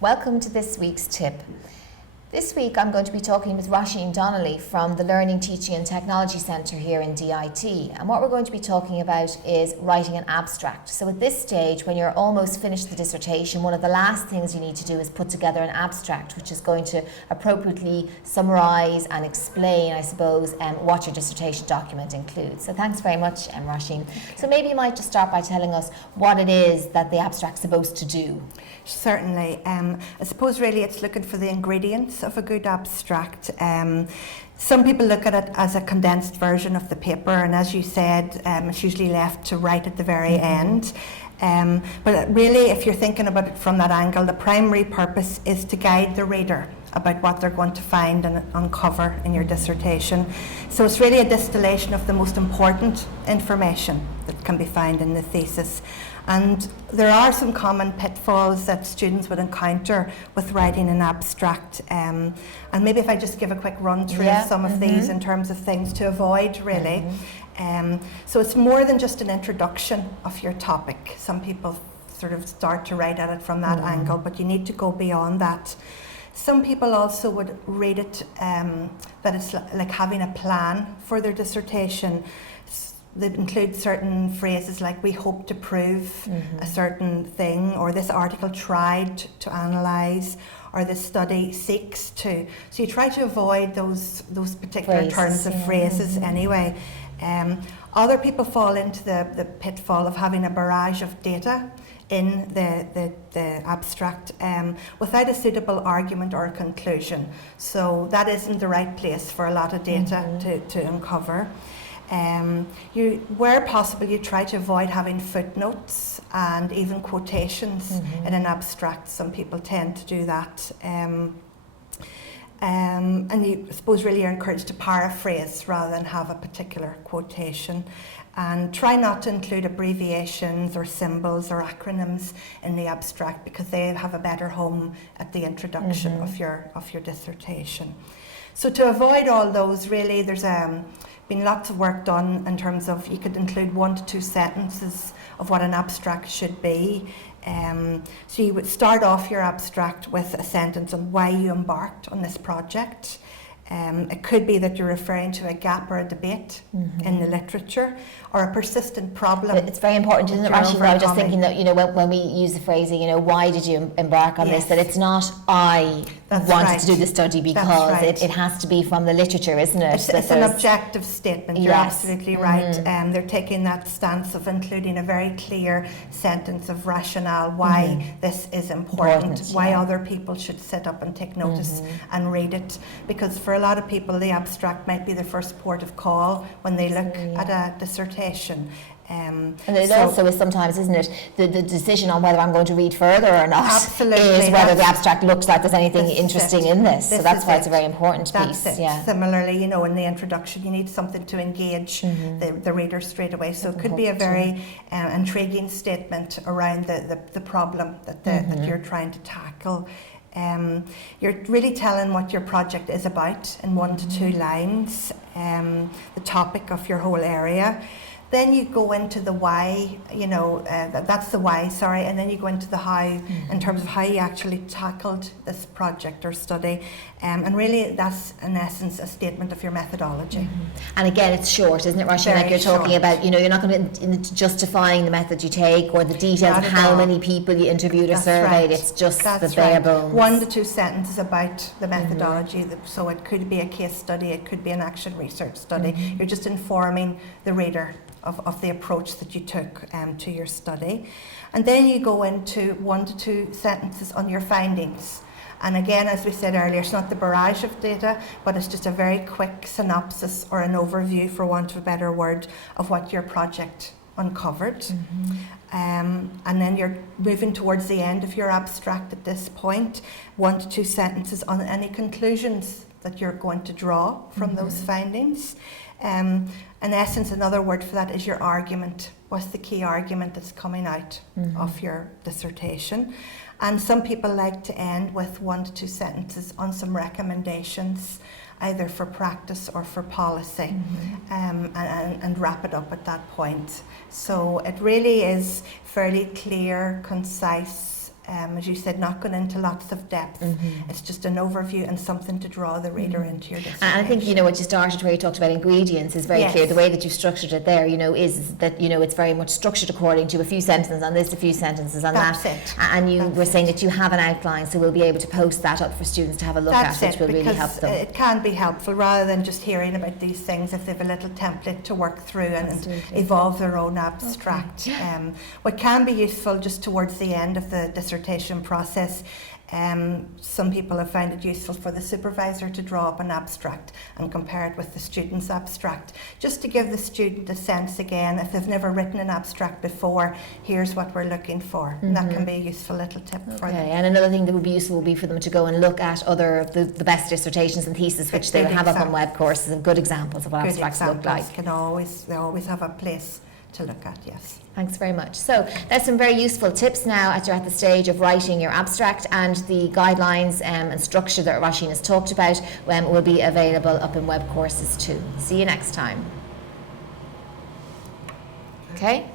Welcome to this week's tip. This week I'm going to be talking with Roisin Donnelly from the Learning, Teaching and Technology Centre here in DIT, and what we're going to be talking about is writing an abstract. So at this stage, when you're almost finished the dissertation, one of the last things you need to do is put together an abstract which is going to appropriately summarise and explain, I suppose, what your dissertation document includes. So thanks very much, Roisin. So maybe you might just start by telling us what it is that the abstract's supposed to do. Certainly. I suppose really it's looking for the ingredients of a good abstract. Some people look at it as a condensed version of the paper, and as you said, it's usually left to write at the very end. But really, if you're thinking about it from that angle, the primary purpose is to guide the reader about what they're going to find and uncover in your dissertation. So it's really a distillation of the most important information that can be found in the thesis. And there are some common pitfalls that students would encounter with writing an abstract. And maybe if I just give a quick run through of some of these in terms of things to avoid, really. So it's more than just an introduction of your topic. Some people sort of start to write at it from that angle, but you need to go beyond that. Some people also would read it that it's like having a plan for their dissertation. They include certain phrases like "we hope to prove a certain thing," or "this article tried to analyse," or "this study seeks to." So you try to avoid those particular turns of phrases anyway. Other people fall into the pitfall of having a barrage of data in the abstract without a suitable argument or a conclusion. So that isn't the right place for a lot of data to uncover. Where possible, you try to avoid having footnotes and even quotations in an abstract. Some people tend to do that. And you suppose really are encouraged to paraphrase rather than have a particular quotation. And try not to include abbreviations or symbols or acronyms in the abstract, because they have a better home at the introduction of your dissertation. So to avoid all those, really, there's been lots of work done in terms of you could include 1 to 2 sentences of what an abstract should be. So you would start off your abstract with a sentence on why you embarked on this project. It could be that you're referring to a gap or a debate in the literature, or a persistent problem. It's very important, isn't it, Roisin? I was just thinking that, when we use the phrasing, why did you embark on this, that it's not I wanted to do the study because it has to be from the literature, isn't it? It's an objective statement, you're absolutely right. They're taking that stance of including a very clear sentence of rationale why this is important, why other people should sit up and take notice and read it, because for a lot of people the abstract might be the first port of call when they look at a dissertation. And it also is sometimes, isn't it, the decision on whether I'm going to read further or not is whether the abstract looks like there's anything interesting in this. So that's why it's a very important piece. Similarly, in the introduction, you need something to engage the reader straight away. So it could be a very intriguing statement around the problem that you're trying to tackle. You're really telling what your project is about in 1 to 2 lines, the topic of your whole area. Then you go into the why, that's the why, and then you go into the how in terms of how you actually tackled this project or study. And really that's in essence a statement of your methodology. And again, it's short, isn't it, Roisin? Like you're talking about, you're not going to justifying the method you take or the details of how many people you interviewed or surveyed. It's just the bare bones. 1 to 2 sentences about the methodology. So it could be a case study, it could be an action research study. You're just informing the reader of the approach that you took to your study. And then you go into 1 to 2 sentences on your findings. And again, as we said earlier, it's not the barrage of data, but it's just a very quick synopsis or an overview, for want of a better word, of what your project uncovered. And then you're moving towards the end of your abstract at this point, 1 to 2 sentences on any conclusions that you're going to draw from those findings. In essence, another word for that is your argument. What's the key argument that's coming out of your dissertation? And some people like to end with 1 to 2 sentences on some recommendations, either for practice or for policy, and wrap it up at that point. So it really is fairly clear, concise, As you said, not going into lots of depth. It's just an overview and something to draw the reader into your dissertation. And I think, you know, what you started where you talked about ingredients is very clear. The way that you structured it there, you know, is that, you know, it's very much structured according to a few sentences on this, a few sentences on That's that. it. And you were saying that you have an outline, so we'll be able to post that up for students to have a look That's at, which will really help because them. it can be helpful rather than just hearing about these things if they have a little template to work through and evolve their own abstract. Okay. What can be useful just towards the end of the dissertation process, some people have found it useful for the supervisor to draw up an abstract and compare it with the student's abstract, just to give the student a sense again, if they've never written an abstract before, here's what we're looking for. And that can be a useful little tip for them. And another thing that would be useful would be for them to go and look at the best dissertations and theses, which they will have up on web courses, and good examples of what abstracts look like. They always have a place to look at, yes. Thanks very much. So there's some very useful tips now as you're at the stage of writing your abstract, and the guidelines and structure that Roisin has talked about will be available up in web courses too. See you next time. Okay.